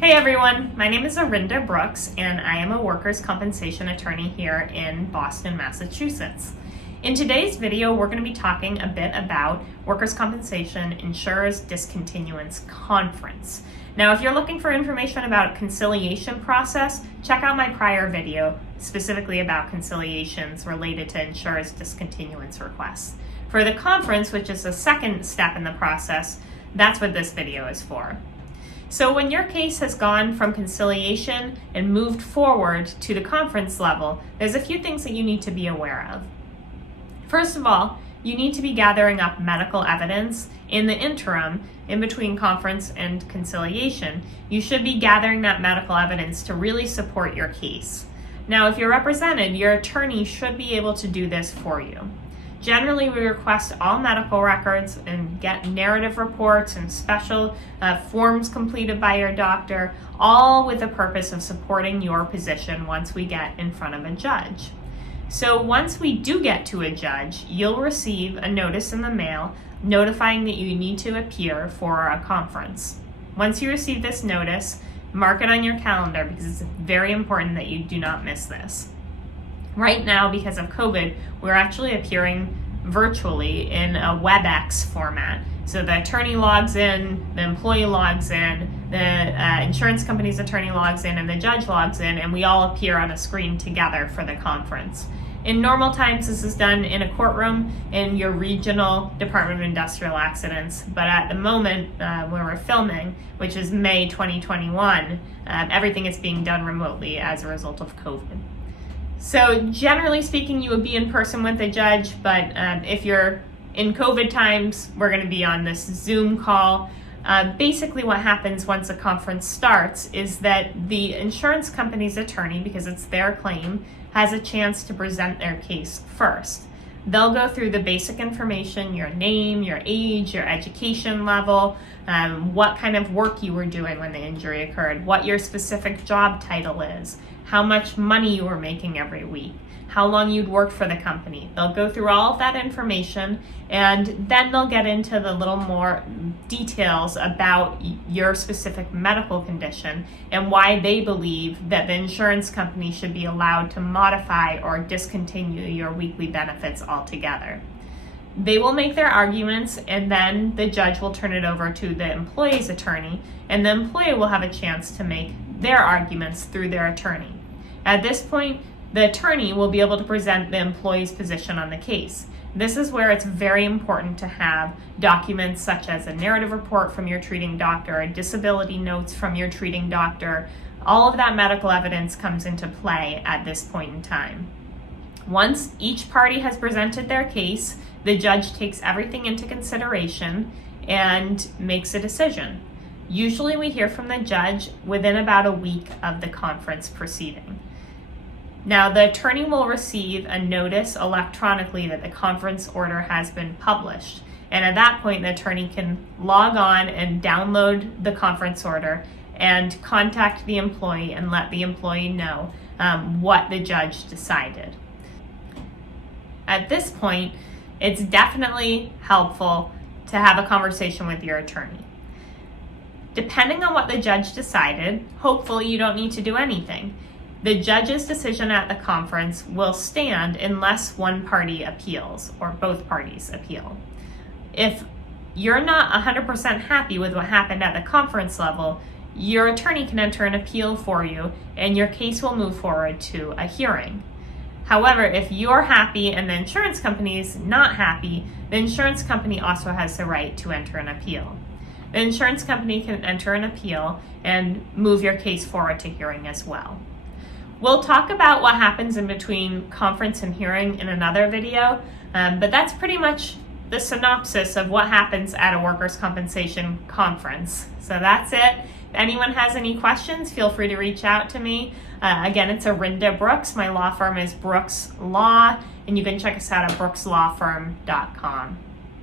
Hey everyone, my name is Arinda Brooks and I am a workers' compensation attorney here in Boston, Massachusetts. In today's video, we're going to be talking a bit about Workers' Compensation Insurers Discontinuance Conference. Now, if you're looking for information about conciliation process, check out my prior video specifically about conciliations related to insurers' discontinuance requests. For the conference, which is the second step in the process, that's what this video is for. So when your case has gone from conciliation and moved forward to the conference level, there's a few things that you need to be aware of. First of all, you need to be gathering up medical evidence in the interim, in between conference and conciliation. You should be gathering that medical evidence to really support your case. Now, if you're represented, your attorney should be able to do this for you. Generally, we request all medical records and get narrative reports and special forms completed by your doctor, all with the purpose of supporting your position once we get in front of a judge. So once we do get to a judge, you'll receive a notice in the mail notifying that you need to appear for a conference. Once you receive this notice, mark it on your calendar because it's very important that you do not miss this. Right now, because of COVID, we're actually appearing virtually in a WebEx format. So the attorney logs in, the employee logs in, the insurance company's attorney logs in, and the judge logs in, and we all appear on a screen together for the conference. In normal times, this is done in a courtroom in your regional Department of Industrial Accidents, but at the moment when we're filming, which is May 2021, everything is being done remotely as a result of COVID. So generally speaking, you would be in person with the judge, but if you're in COVID times, we're going to be on this Zoom call. Basically what happens once a conference starts is that the insurance company's attorney, because it's their claim, has a chance to present their case first. They'll go through the basic information, your name, your age, your education level, what kind of work you were doing when the injury occurred, what your specific job title is, how much money you were making every week, how long you'd worked for the company. They'll go through all of that information, and then they'll get into the little more details about your specific medical condition and why they believe that the insurance company should be allowed to modify or discontinue your weekly benefits altogether. They will make their arguments, and then the judge will turn it over to the employee's attorney, and the employee will have a chance to make their arguments through their attorney. At this point, the attorney will be able to present the employee's position on the case. This is where it's very important to have documents such as a narrative report from your treating doctor, disability notes from your treating doctor. All of that medical evidence comes into play at this point in time. Once each party has presented their case, the judge takes everything into consideration and makes a decision. Usually we hear from the judge within about a week of the conference proceeding. Now, the attorney will receive a notice electronically that the conference order has been published. And at that point, the attorney can log on and download the conference order and contact the employee and let the employee know what the judge decided. At this point, it's definitely helpful to have a conversation with your attorney. Depending on what the judge decided, hopefully you don't need to do anything. The judge's decision at the conference will stand unless one party appeals or both parties appeal. If you're not 100% happy with what happened at the conference level, your attorney can enter an appeal for you and your case will move forward to a hearing. However, if you're happy and the insurance company is not happy, the insurance company also has the right to enter an appeal. The insurance company can enter an appeal and move your case forward to hearing as well. We'll talk about what happens in between conference and hearing in another video, but that's pretty much the synopsis of what happens at a workers' compensation conference. So that's it. If anyone has any questions, feel free to reach out to me. Again, it's Arinda Brooks. My law firm is Brooks Law, and you can check us out at brookslawfirm.com.